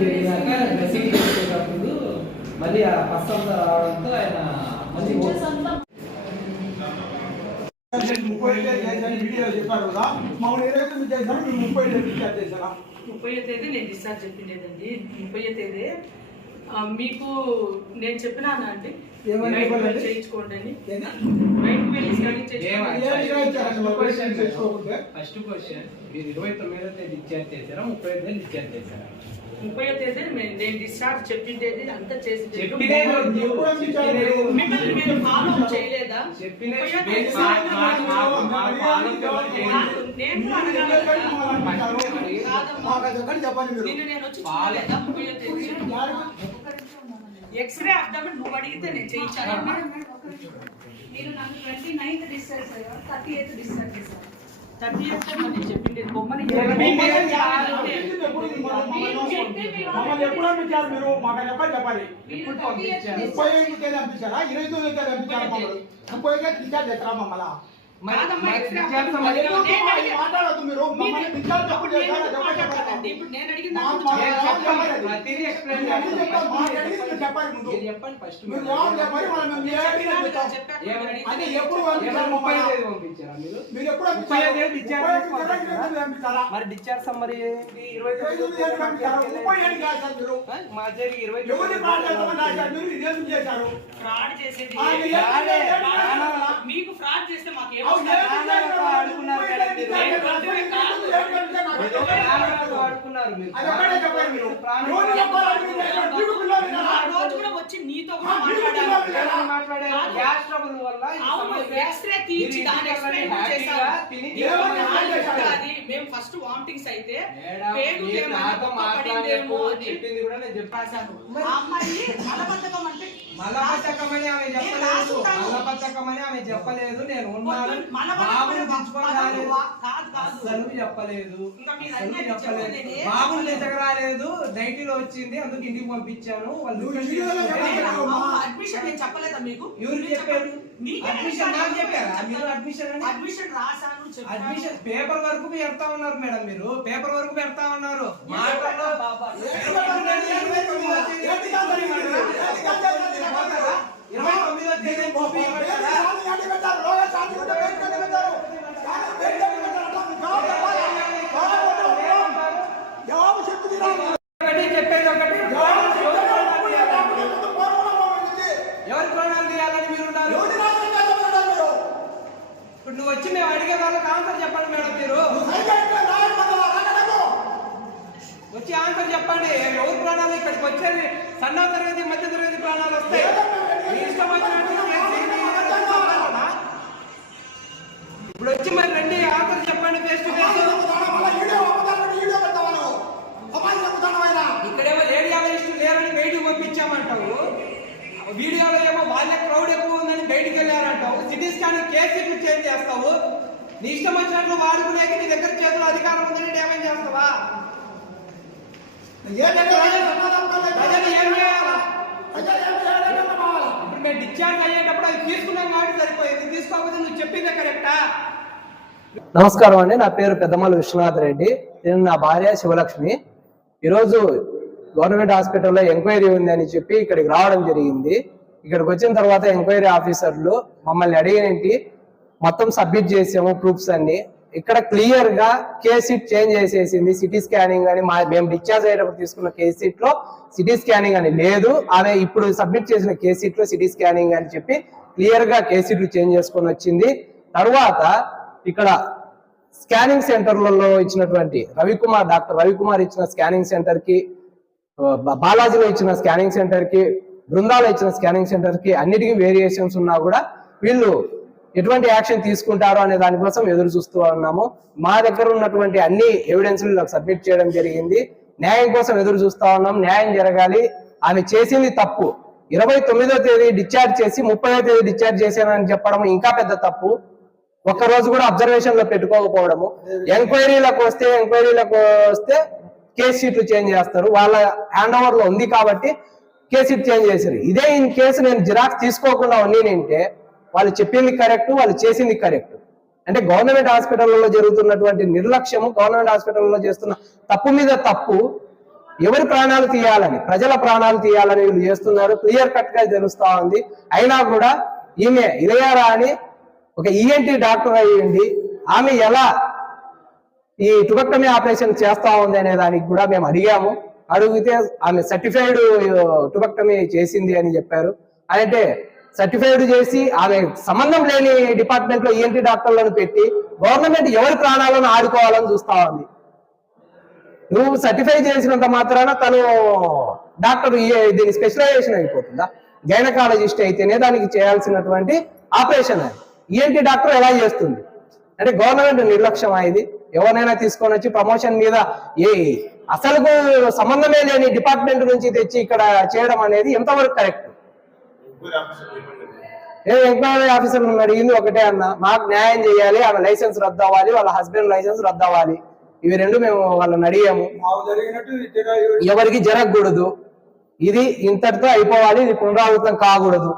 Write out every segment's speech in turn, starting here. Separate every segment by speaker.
Speaker 1: Dressing చేసేటప్పుడు మళ్ళీ ఆ అంతా రావడంతో ఆయన మళ్ళీ
Speaker 2: ముప్పై ఐదు వీడియో చెప్పారు కదా మామూలు ఇరవై మీరు ముప్పై డిశ్చార్జ్ చేశారా
Speaker 3: ముప్పై తేదీ నేను డిశ్చార్జ్ చెప్పిండేదండి. ముప్పై తేదీ మీకు నేను చెప్పినానా అండి
Speaker 1: ఫస్ట్ క్వశ్చన్ మీరు ఇరవై తొమ్మిదో తేదీ డిశ్చార్జ్ చేశారా? ముప్పై ఐదు డిశ్చార్జ్ చేశారా?
Speaker 3: ముప్పై తేదీ నేను డిశ్చార్జ్ అంతా చేసి
Speaker 1: చెప్పినే చెప్పినే రోజు.
Speaker 3: మిమ్మల్ని మీరు ఫాలో చేయలేదా?
Speaker 1: చెప్పిన
Speaker 3: తేదీ. నేను వచ్చి తేదీ ఎక్స్రే అబ్డామిన్ నువ్వు అడిగితే నేను చేయించాను
Speaker 4: మీరు నన్ను ట్వంటీ నైన్త్ డిశ్చార్జ్ అయ్యారు థర్టీ ఎయిత్ డిశ్చార్జ్ చేశారు?
Speaker 3: థర్టీ ఇయర్స్ నేను చెప్పింది బొమ్మని
Speaker 2: ఎప్పుడు మమ్మల్ని ఎప్పుడు పంపించారు మీరు? మాకు చెప్పాలి? చెప్పాలి
Speaker 4: మీరు థర్టీ ఎయిత్
Speaker 2: ముప్పై ఐదు తేదీ పంపించారా? ఇరవై తొమ్మిది తేదీ పంపించారా మమ్మల్ని? ముప్పై ఐదు డిశ్చార్జ్ చేస్తారా మమ్మల్ని? చెప్పండి
Speaker 1: ఫస్ట్.
Speaker 2: మీరు?
Speaker 1: Discharge summary? ఇరవై మా
Speaker 3: మీకు ఫ్రాడ్ చేస్తే మాకు వచ్చి నీతో కూడా? అది. మేము ఫస్ట్ వామిటింగ్స్ అయితే
Speaker 1: చెప్పింది కూడా నేను చెప్పాను.
Speaker 3: అమ్మాయి మలబద్ధకం అంటే
Speaker 1: మలబద్ధకమని ఆమె
Speaker 3: నేను
Speaker 1: చెప్పలేదు.
Speaker 3: రాసుకుంటాను.
Speaker 1: మలబద్ధకమని ఆమె చెప్పలేదు. నేను ఉన్నాను. బాబుని అసలు చెప్పలేదు. అసలు
Speaker 3: అన్నీ
Speaker 1: చెప్పలేదు. బాబుని నిజంగా రాలేదు. నైటీలో వచ్చింది. అందుకు ఇంటికి పంపించాను. వాళ్ళు
Speaker 2: చెప్పలేదు.
Speaker 3: అవును, అడ్మిషన్ నేను చెప్పలేదా మీకు?
Speaker 1: ఎవరు చెప్పారు? అడ్మిషన్ నాకు చెప్పారా. మీరు అడ్మిషన్ అని?
Speaker 3: అడ్మిషన్.
Speaker 1: అడ్మిషన్ పేపర్ వరకు పెడతా ఉన్నారు మేడం మీరు. పేపర్ వరకు పెడతా ఉన్నారు. ఇరవై తొమ్మిదో తేదీ కాపీ ఇవ్వమంటారా?
Speaker 2: జవాబు చెప్పు తీరాలి.
Speaker 1: ఒకటి చెప్పేది ఒకటి
Speaker 2: జవాబు
Speaker 1: ఎవరి ప్రాణాలు
Speaker 2: చెప్పు
Speaker 1: తీయాలని?
Speaker 2: తీరాలి. పూర్వనామం ఉంది.
Speaker 1: ఎవరి ప్రాణాలు తీయాలని మీరు ఉన్నారు
Speaker 2: ఎవరి నాశనం చేస్తామన్నారు మీరు?
Speaker 1: ఇప్పుడు నువ్వు వచ్చి మేము అడిగే వాళ్ళకి ఆన్సర్ చెప్పండి మేడం మీరు. వచ్చి ఆన్సర్ చెప్పండి. ఎవరు ప్రాణాలు ఇక్కడికి వచ్చేది? సన్నా తరగతి మధ్య తరగతి ప్రాణాలు వస్తాయి. మీ ఇష్టం వచ్చినట్టు సిటీ స్కాన్ కేసీట్లు చేంజ్ చేస్తావు? నీ ఇష్టం వచ్చినట్లు వాడుకునేకి నీ దగ్గర చేతులు అధికారం ఉందని డ్యామేజ్ చేస్తావా? ఇప్పుడు మేము డిశ్చార్జ్ అయ్యేటప్పుడు అది తీసుకున్నాం కాబట్టి సరిపోయింది. తీసుకోకపోతే నువ్వు చెప్పిందే కరెక్టా
Speaker 5: నమస్కారం అండి. నా పేరు పెద్దమల్లి విశ్వనాథ్ రెడ్డి. నేను నా భార్య శివలక్ష్మి. ఈరోజు గవర్నమెంట్ హాస్పిటల్లో ఎంక్వైరీ ఉంది అని చెప్పి ఇక్కడికి రావడం జరిగింది. ఇక్కడికి వచ్చిన తర్వాత ఎంక్వైరీ ఆఫీసర్లు మమ్మల్ని అడిగినట్టు మొత్తం సబ్మిట్ చేసాము ప్రూఫ్స్ అన్ని. ఇక్కడ క్లియర్గా కేసీట్ చేంజ్ చేసేసింది. సిటీ స్కానింగ్ అని మా మేము డిశ్చార్జ్ అయ్యేటప్పుడు తీసుకున్న కేసీట్లో సిటీ స్కానింగ్ అని లేదు. ఆమె ఇప్పుడు సబ్మిట్ చేసిన కేసీట్లో సిటీ స్కానింగ్ అని చెప్పి క్లియర్గా కేసీట్లు చేంజ్ చేసుకొని వచ్చింది. తర్వాత ఇక్కడ స్కానింగ్ సెంటర్లలో ఇచ్చినటువంటి రవికుమార్ డాక్టర్ రవికుమార్ ఇచ్చిన స్కానింగ్ సెంటర్కి బాలాజీలో ఇచ్చిన స్కానింగ్ సెంటర్కి బృందాలు ఇచ్చిన స్కానింగ్ సెంటర్కి అన్నిటికీ వేరియేషన్స్ ఉన్నా కూడా వీళ్ళు ఎటువంటి యాక్షన్ తీసుకుంటారో అనే దానికోసం ఎదురు చూస్తూ ఉన్నాము. మా దగ్గర ఉన్నటువంటి అన్ని ఎవిడెన్స్ సబ్మిట్ చేయడం జరిగింది. న్యాయం కోసం ఎదురు చూస్తూ ఉన్నాం. న్యాయం జరగాలి. ఆమె చేసింది తప్పు. ఇరవై తొమ్మిదో తేదీ డిశ్చార్జ్ చేసి ముప్పై తేదీ డిశ్చార్జ్ చేశానని చెప్పడం ఇంకా పెద్ద తప్పు. ఒక్క రోజు కూడా అబ్జర్వేషన్లో పెట్టుకోకపోవడము. ఎంక్వైరీలకు వస్తే ఎంక్వైరీలకు వస్తే కేసు షీట్లు చేంజ్ చేస్తారు. వాళ్ళ హ్యాండ్ ఓవర్లో ఉంది కాబట్టి కేస్ చేంజ్ చేశారు. ఇదే ఇన్ కేసు నేను జిరాక్స్ తీసుకోకుండా ఉన్నానంటే వాళ్ళు చెప్పింది కరెక్ట్ వాళ్ళు చేసింది కరెక్ట్ అంటే గవర్నమెంట్ హాస్పిటల్లో జరుగుతున్నటువంటి నిర్లక్ష్యము గవర్నమెంట్ హాస్పిటల్లో చేస్తున్న తప్పు మీద తప్పు ఎవరి ప్రాణాలు తీయాలని ప్రజల ప్రాణాలు తీయాలని వీళ్ళు చేస్తున్నారు. క్లియర్ కట్గా తెలుస్తా ఉంది. అయినా కూడా ఈమె ఇలయారా అని ఒక ఈఎన్టీ డాక్టర్ అయ్యింది. ఆమె ఎలా ఈ టుబక్టమీ ఆపరేషన్ చేస్తా ఉంది అనే దానికి కూడా మేము అడిగాము. అడిగితే ఆమె సర్టిఫైడ్ టుబక్టమీ uh, చేసింది అని చెప్పారు. అంటే సర్టిఫైడ్ చేసి ఆమె సంబంధం లేని డిపార్ట్మెంట్లో ఈఎన్టీ డాక్టర్లను పెట్టి గవర్నమెంట్ ఎవరి ప్రాణాలను ఆడుకోవాలని చూస్తా ఉంది. నువ్వు సర్టిఫై చేసినంత మాత్రాన తను డాక్టర్ ఈ- దీని స్పెషలైజేషన్ అయిపోతుందా? గైనకాలజిస్ట్ అయితేనే దానికి చేయాల్సినటువంటి ఆపరేషన్ అది. ఈఎన్టీ డాక్టర్ ఎలా చేస్తుంది? అంటే గవర్నమెంట్ నిర్లక్ష్యం ఇది. ఎవరినైనా తీసుకొని వచ్చి ప్రమోషన్ మీద ఏ అసలు సంబంధమే లేని డిపార్ట్మెంట్ నుంచి తెచ్చి ఇక్కడ చేయడం అనేది ఎంతవరకు కరెక్ట్ ఏ ఎంక్వైరీ ఆఫీసర్ అడిగింది ఒకటే అన్న. మాకు న్యాయం చేయాలి ఆమె లైసెన్స్ రద్దు అవ్వాలి వాళ్ళ హస్బెండ్ లైసెన్స్ రద్దు అవ్వాలి ఇవి రెండు మేము వాళ్ళని అడిగాము. ఎవరికి జరగకూడదు. ఇది ఇంతటితో అయిపోవాలి ఇది పునరావృతం కాకూడదు.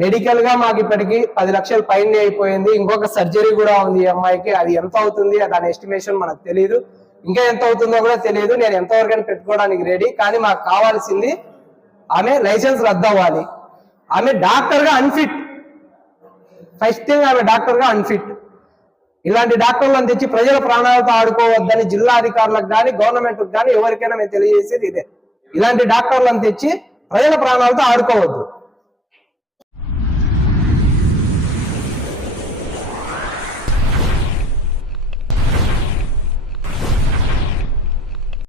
Speaker 5: మెడికల్గా మాకు ఇప్పటికి పది లక్షల పైన అయిపోయింది. ఇంకొక సర్జరీ కూడా ఉంది ఈ అమ్మాయికి. అది ఎంత అవుతుంది? దాని ఎస్టిమేషన్ మనకు తెలియదు ఇంకా ఎంత అవుతుందో కూడా తెలియదు నేను ఎంతవరకు పెట్టుకోవడానికి రెడీ. కానీ మాకు కావాల్సింది ఆమె లైసెన్స్ రద్దు అవ్వాలి. ఆమె డాక్టర్గా అన్ఫిట్. ఫస్ట్ థింగ్ ఆమె డాక్టర్గా అన్ఫిట్. ఇలాంటి డాక్టర్లను తెచ్చి ప్రజల ప్రాణాలతో ఆడుకోవద్దని జిల్లా అధికారులకు కానీ గవర్నమెంట్ కానీ ఎవరికైనా మేము తెలియజేసేది ఇదే. ఇలాంటి డాక్టర్లను తెచ్చి ప్రజల ప్రాణాలతో ఆడుకోవద్దు.